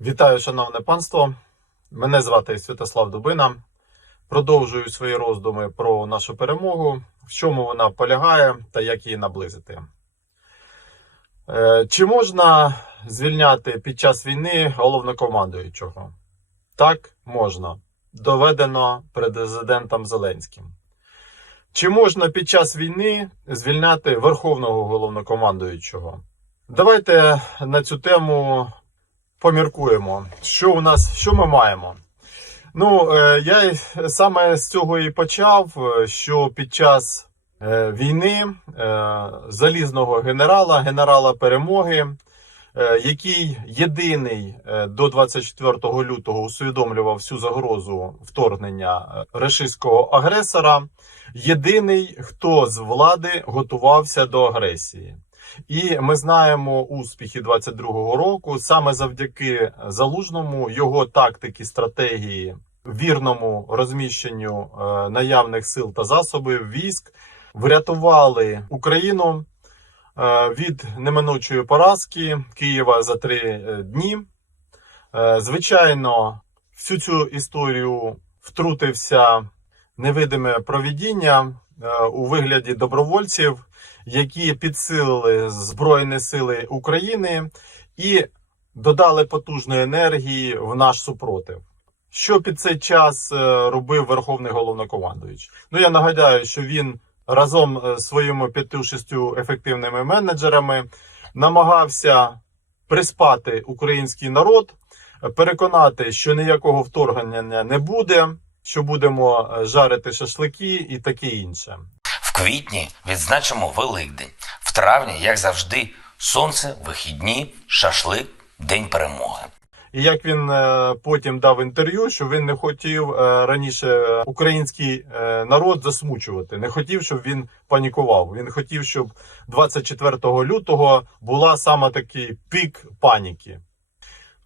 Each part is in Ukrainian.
Вітаю, шановне панство. Мене звати Святослав Дубина. Продовжую свої роздуми про нашу перемогу, в чому вона полягає та як її наблизити. Е, Чи можна звільняти під час війни головнокомандуючого? Так, можна. Доведено президентом Зеленським. Чи можна під час війни звільняти верховного головнокомандуючого? Давайте на цю тему поміркуємо, що у нас, що ми маємо. Ну, е, я саме з цього і почав, е, що під час е, війни залізного генерала, генерала перемоги, який єдиний до 24 лютого усвідомлював всю загрозу вторгнення рашистського агресора, єдиний, хто з влади готувався до агресії. І ми знаємо успіхи 22-го року саме завдяки залужному його тактики, стратегії, вірному розміщенню е, наявних сил та засобів військ врятували Україну е, від неминучої поразки Києва за три е, дні. Звичайно, всю цю історію втрутився невидиме провідіння у вигляді добровольців, які підсилили Збройні Сили України і додали потужної енергії в наш супротив. Що під цей час е, робив Верховний головнокомандуючий? Ну я нагадаю, що він разом е, з своїми п'ятью-шістю ефективними менеджерами намагався приспати український народ, переконати, що ніякого вторгнення не буде, що будемо е, жарити шашлики і таке інше. Квітні відзначимо Великдень. В травні, як завжди, сонце, вихідні, шашлик, день перемоги. І як він е, потім дав інтерв'ю, що він не хотів е, раніше український е, народ засмучувати, не хотів, щоб він панікував. Він хотів, щоб 24 лютого була саме такий пік паніки.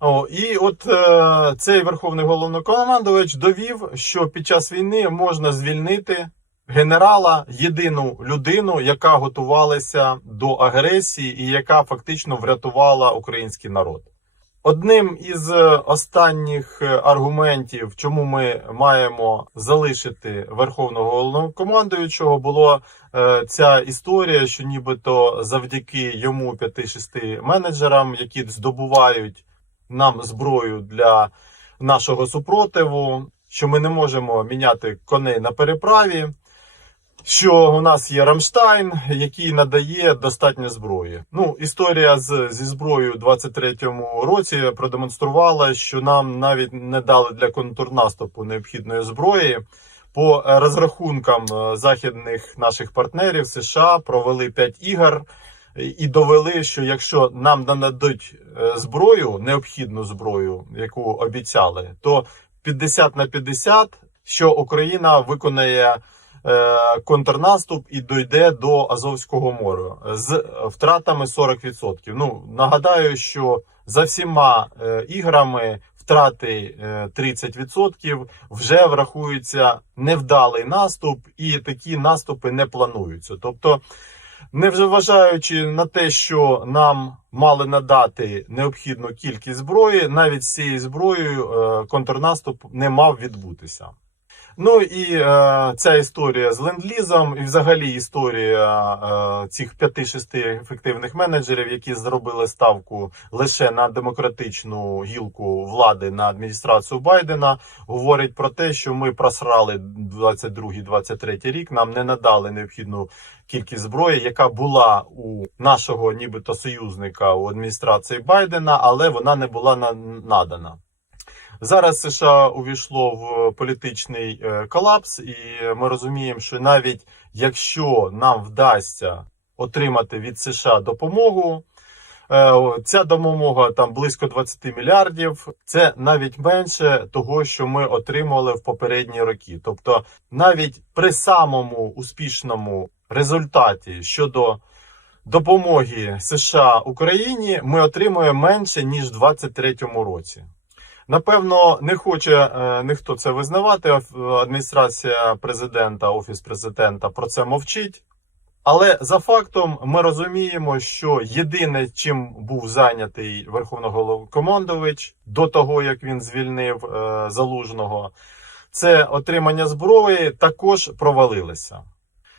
О, і от е, цей верховний головнокомандувач довів, що під час війни можна звільнити генерала, єдину людину, яка готувалася до агресії і яка фактично врятувала український народ. Одним із е, останніх е, аргументів, чому ми маємо залишити верховного головнокомандуючого, було е, ця історія, що нібито завдяки йому 5-6 менеджерам, які здобувають нам зброю для нашого супротиву, що ми не можемо міняти коней на переправі. Що у нас є Рамштайн, який надає достатньо зброї. Ну, історія з, зі зброєю у 23-му році продемонструвала, що нам навіть не дали для контрнаступу необхідної зброї. По розрахункам е, західних наших партнерів США провели 5 ігор і довели, що якщо нам нададуть е, зброю, необхідну зброю, яку обіцяли, то 50 на 50, що Україна виконає контрнаступ і дойде до Азовського моря з втратами 40%. Ну нагадаю, що за всіма е, іграми втрати е, 30% вже врахується невдалий наступ, і такі наступи не плануються. Тобто, не вважаючи на те, що нам мали надати необхідну кількість зброї, навіть з цією зброєю е, контрнаступ не мав відбутися. Ну і е, ця історія з ленд-лізом, і взагалі історія е, цих 5-6 ефективних менеджерів, які зробили ставку лише на демократичну гілку влади на адміністрацію Байдена, говорить про те, що ми просрали 22-23 рік. Нам не надали необхідну кількість зброї, яка була у нашого, нібито союзника у адміністрації Байдена, але вона не була на- надана. Зараз США увійшло в політичний е, колапс, і ми розуміємо, що навіть якщо нам вдасться отримати від США допомогу, е, ця допомога там близько 20 мільярдів. Це навіть менше того, що ми отримали в попередні роки. Тобто, навіть при самому успішному результаті щодо допомоги США Україні, ми отримуємо менше ніж в 2023 році. Напевно, не хоче е, ніхто це визнавати. Адміністрація президента, офіс президента про це мовчить. Але за фактом ми розуміємо, що єдине, чим був зайнятий Верховноголовкомандувач до того, як він звільнив е, залужного, це отримання зброї, також провалилося.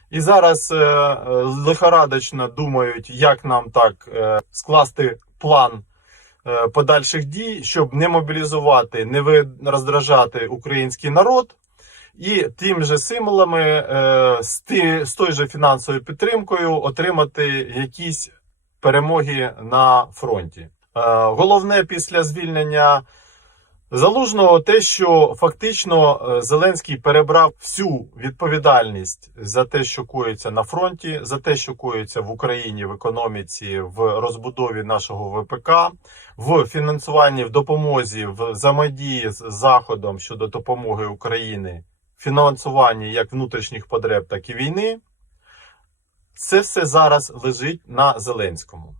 І зараз е, е, лихорадочно думають, як нам так е, скласти план подальших дій, щоб не мобілізувати, не роздражати український народ. І тим же символами, е, з тою же фінансовою підтримкою отримати якісь перемоги на фронті. Е, головне після звільнення залужного те, що фактично е, Зеленський перебрав всю відповідальність за те, що коїться на фронті, за те, що коїться в Україні в економіці, в розбудові нашого ВПК, в фінансуванні, в допомозі, в взаємодії з Заходом щодо допомоги Україні фінансуванні як внутрішніх потреб, так і війни, це все зараз лежить на Зеленському.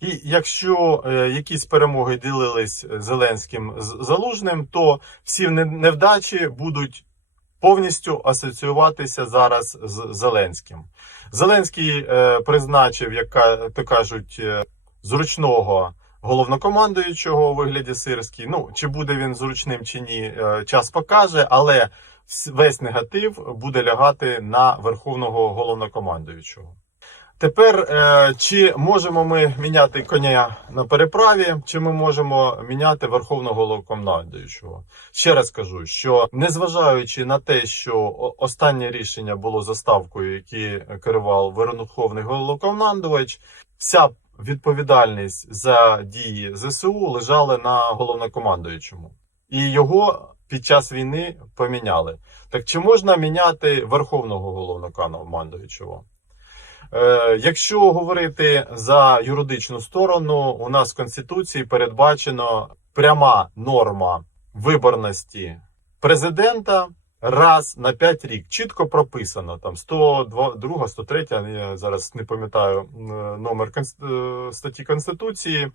І якщо е, якісь перемоги ділились Зеленським з Залужним, то всі невдачі будуть повністю асоціюватися зараз з Зеленським. Зеленський е, призначив, як то кажуть, е, зручного головнокомандуючого у вигляді Сирський. Ну, чи буде він зручним чи ні, е, час покаже, але весь негатив буде лягати на верховного головнокомандуючого. Тепер, е, чи можемо ми міняти коня на переправі, чи ми можемо міняти верховного головнокомандуючого? Ще раз кажу, що незважаючи на те, що останнє рішення було заставкою, яке керував верховний головнокомандувач, вся відповідальність за дії ЗСУ лежала на головнокомандуючому, і його під час війни поміняли. Так чи можна міняти верховного головнокомандуючого? Е, Якщо говорити за юридичну сторону, у нас в Конституції передбачено пряма норма виборності президента раз на 5 рік. Чітко прописано там 102, 103, я зараз не пам'ятаю номер е, статті Конституції,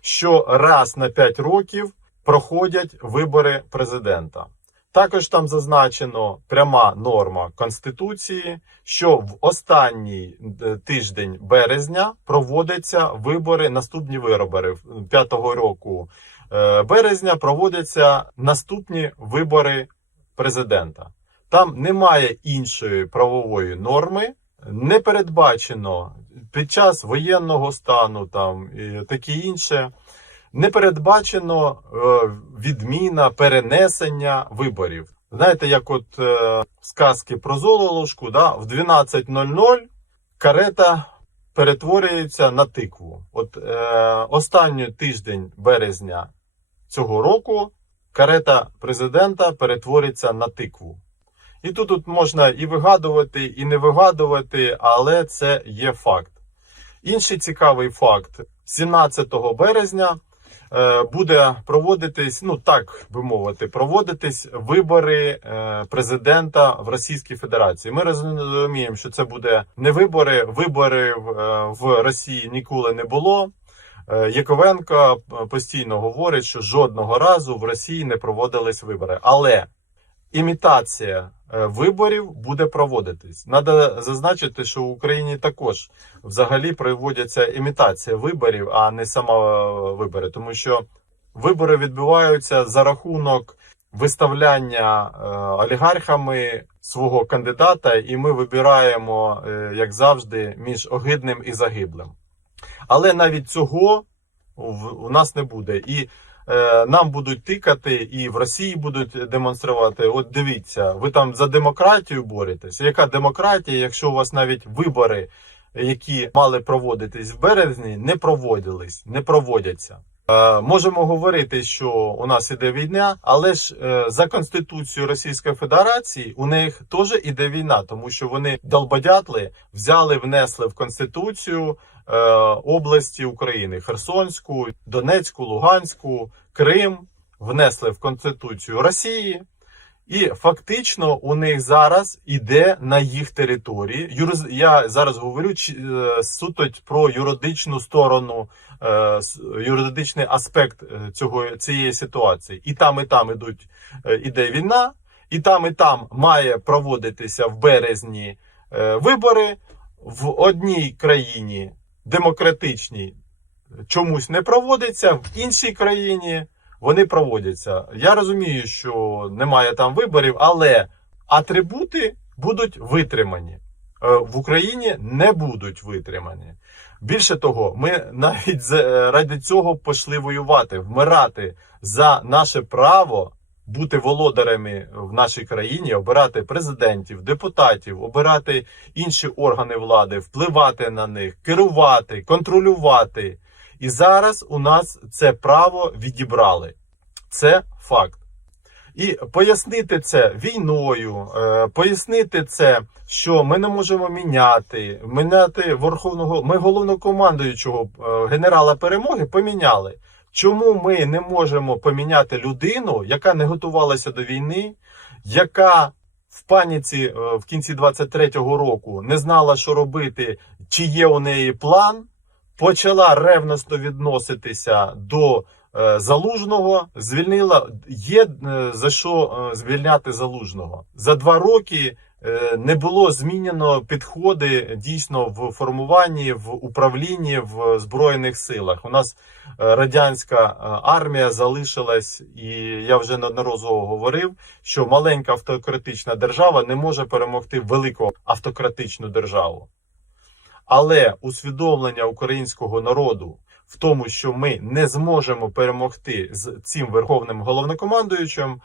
що раз на 5 років проходять вибори президента. Також там зазначено пряма норма Конституції, що в останній е, тиждень березня проводяться вибори, наступні вибори 5 року е, березня проводяться наступні вибори президента. Там немає іншої правової норми, не передбачено під час воєнного стану там і таке інше. Не передбачено е, відміна перенесення виборів. Знаєте, як от е, сказки про Зололушку, да, в 12.00 карета перетворюється на тикву. От е, останній тиждень березня цього року карета президента перетвориться на тикву. І тут, тут можна і вигадувати, і не вигадувати, але це є факт. Інший цікавий факт: 17 березня буде проводитись, ну так би мовити, проводитись вибори е, президента в Російській Федерації. Ми розуміємо, що це буде не вибори. Виборів е, в Росії ніколи не було. Е, Яковенко постійно говорить, що жодного разу в Росії не проводились вибори. Але імітація е, виборів буде проводитись. Надо зазначити, що в Україні також взагалі проводяться імітація виборів, а не сама е, вибори, тому що вибори відбуваються за рахунок виставляння е, олігархами свого кандидата, і ми вибираємо, як завжди, між огидним і загиблим. Але навіть цього у нас не буде. І нам будуть тикати, і в Росії будуть демонструвати. От дивіться, ви там за демократію боретесь. Яка демократія, якщо у вас навіть вибори, які мали проводитись в березні, не проводились, не проводяться. Е, можемо говорити, що у нас іде війна, але ж е, за конституцією Російської Федерації у них теж іде війна, тому що вони долбодятли взяли, внесли в конституцію е, області України: Херсонську, Донецьку, Луганську, Крим, внесли в конституцію Росії. І фактично у них зараз іде на їх території. Юриз... Я зараз говорю чи- е, суто про юридичну сторону, е, юридичний аспект е, цього цієї ситуації. І там, і там ідуть е, іде війна, і там, і там має проводитися в березні е, вибори. в одній країні демократичній чомусь не проводиться, в іншій країні вони проводяться. Я розумію, що немає там виборів, але атрибути будуть витримані. Е, В Україні не будуть витримані. Більше того, ми навіть е, ради цього пішли воювати, вмирати за наше право бути володарями в нашій країні, обирати президентів, депутатів, обирати інші органи влади, впливати на них, керувати, контролювати. І зараз у нас це право відібрали. Це факт. І пояснити це війною, е, пояснити це, що ми не можемо міняти, міняти верховного. Ми головнокомандуючого е, генерала перемоги поміняли. Чому ми не можемо поміняти людину, яка не готувалася до війни, яка в паніці е, в кінці 23-го року не знала, що робити, чи є у неї план, почала ревностно відноситися до е, залужного, звільнила. Є е, за що звільняти залужного за два роки. Е, Не було змінено підходи дійсно в формуванні, в управлінні в збройних силах. У нас е, радянська е, армія залишилась, і я вже неодноразово говорив, що маленька автократична держава не може перемогти велику автократичну державу. Але усвідомлення українського народу в тому, що ми не зможемо перемогти з цим верховним головнокомандуючим,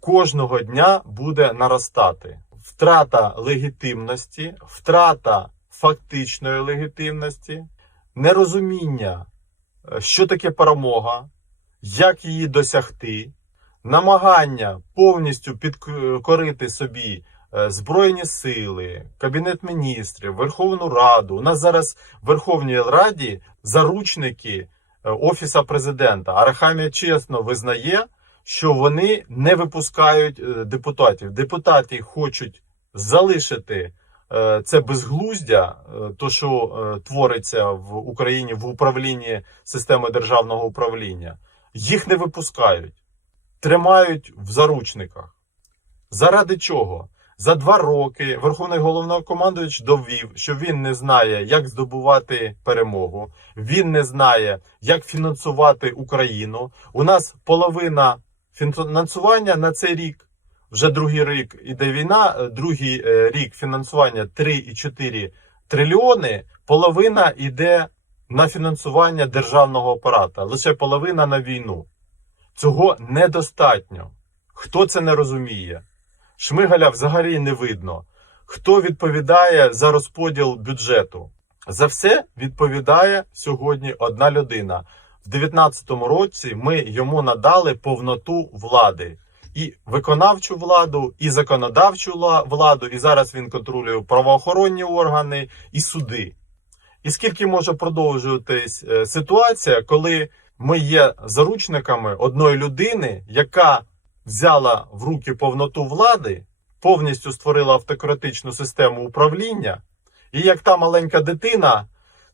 кожного дня буде наростати. Втрата легітимності, втрата фактичної легітимності, нерозуміння, е, що таке перемога, як її досягти, намагання повністю підкорити собі е, Збройні сили, Кабінет міністрів, Верховну Раду. У нас зараз в Верховній Раді заручники е, Офіса президента. Арахамія чесно визнає, що вони не випускають е, депутатів. Депутати хочуть залишити е, це безглуздя, е, то що твориться в Україні в управлінні системи державного управління. Їх не випускають, тримають в заручниках. Заради чого? За два роки Верховний головнокомандуючий довів, що він не знає, як здобувати перемогу. Він не знає, як фінансувати Україну. У нас половина фінансування на цей рік. Вже другий рік іде війна, е, другий е, рік фінансування 3,4 трильйони. Половина йде на фінансування державного апарата, лише половина на війну. Цього недостатньо. Хто це не розуміє? Шмигаля взагалі не видно. Хто відповідає за розподіл бюджету? За все відповідає сьогодні одна людина. В 2019 році ми йому надали повноту влади. І виконавчу владу, і законодавчу владу, і зараз він контролює правоохоронні органи і суди. І скільки може продовжуватись е, ситуація, коли ми є заручниками одної людини, яка взяла в руки повноту влади, повністю створила автократичну систему управління, і як та маленька дитина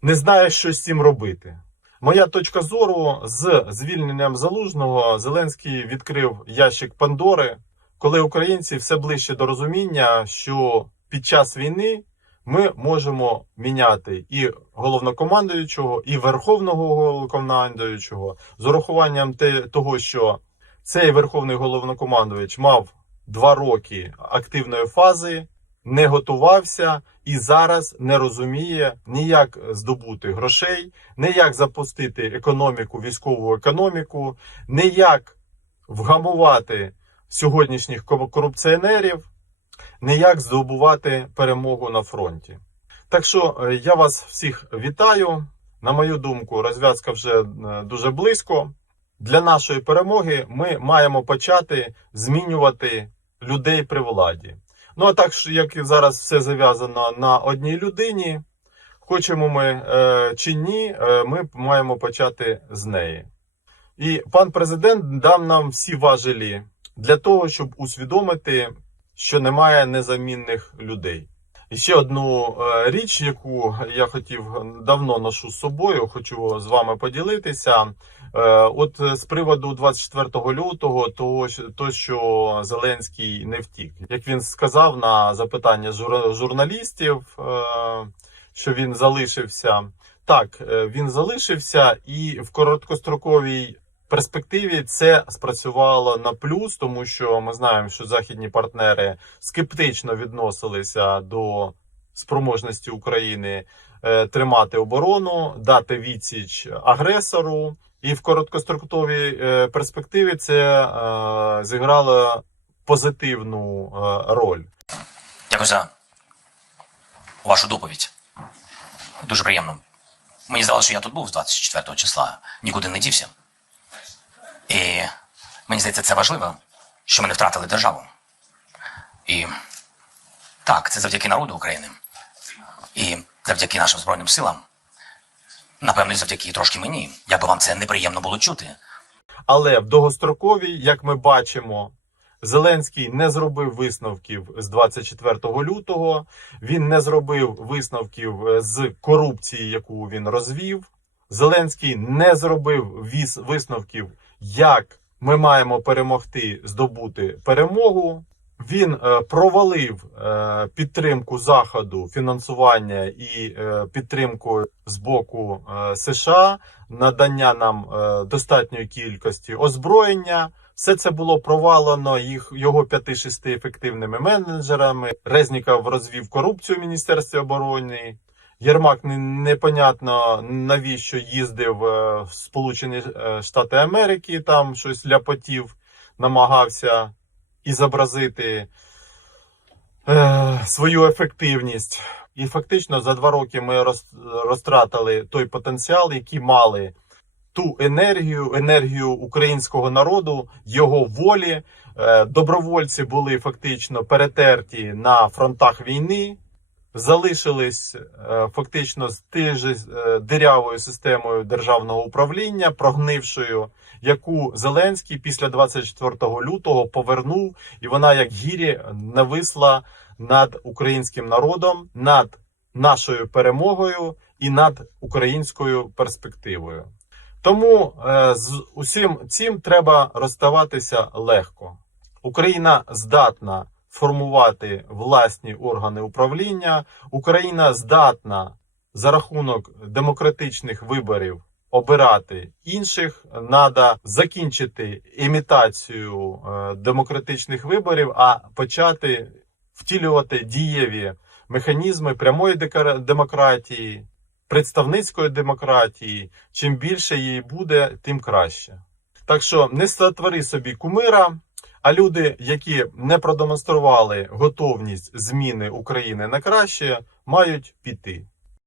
не знає, що з цим робити. Моя точка зору з звільненням залужного Зеленський відкрив ящик Пандори, коли українці все ближче до розуміння, що під час війни ми можемо міняти і головнокомандуючого, і верховного головнокомандуючого. З урахуванням того, що цей верховний головнокомандувач мав два роки активної фази, не готувався і зараз не розуміє ніяк здобути грошей, ніяк запустити економіку, військову економіку, ніяк вгамувати сьогоднішніх корупціонерів, ніяк здобувати перемогу на фронті. Так що е, я вас всіх вітаю. На мою думку, розв'язка вже е, дуже близько. Для нашої перемоги ми маємо почати змінювати людей при владі. Ну а так як зараз все зав'язано на одній людині, хочемо ми е, чи ні, е, ми маємо почати з неї. І пан президент дав нам всі важелі для того, щоб усвідомити, що немає незамінних людей. Ще одну е, річ, яку я хотів давно ношу з собою, хочу з вами поділитися. Е, От е, з приводу 24 лютого, того, то, що Зеленський не втік, як він сказав на запитання жур- журналістів, е, що він залишився. Так, е, він залишився, і в короткостроковій перспективі це спрацювало на плюс, тому що ми знаємо, що західні партнери скептично відносилися до спроможності України е, тримати оборону, дати відсіч агресору. І в короткостроковій е, перспективі це е, зіграло позитивну роль. Дякую за вашу доповідь. Дуже приємно. Мені здалося, що я тут був з 24 числа, нікуди не дівся. І мені здається, це важливо, що ми не втратили державу. І так, це завдяки народу України. І завдяки нашим Збройним силам. Напевно, і завдяки трошки мені, як би вам це неприємно було чути. Але в довгостроковій, як ми бачимо, Зеленський не зробив висновків з 24 лютого. Він не зробив висновків е, з корупції, яку він розвів. Зеленський не зробив віс висновків, як ми маємо перемогти, здобути перемогу. Він е, провалив е, підтримку заходу, фінансування і е, підтримку з боку США, надання нам достатньої кількості озброєння. Все це було провалено їх його 5-6 ефективними менеджерами. Резніков розвів корупцію в Міністерстві оборони. Єрмак непонятно навіщо їздив е, в Сполучені е, Штати Америки, там щось ляпотів, намагався і зобразити е, свою ефективність. І фактично за два роки ми роз- розтратили той потенціал, який мали ту енергію, енергію українського народу, його волі. Е, Добровольці були фактично перетерті на фронтах війни, залишились е, фактично з тією ж е, дирявою системою державного управління, прогнившою, яку Зеленський після 24 лютого повернув, і вона як гірі нависла над українським народом, над нашою перемогою і над українською перспективою. Тому е, з усім цим треба розставатися легко. Україна здатна формувати власні органи управління. Україна здатна за рахунок демократичних виборів обирати інших. Надо закінчити імітацію е, демократичних виборів, а почати втілювати дієві механізми прямої демократії, представницької демократії. Чим більше її буде, тим краще. Так що не створи собі кумира. А люди, які не продемонстрували готовність зміни України на краще, мають піти.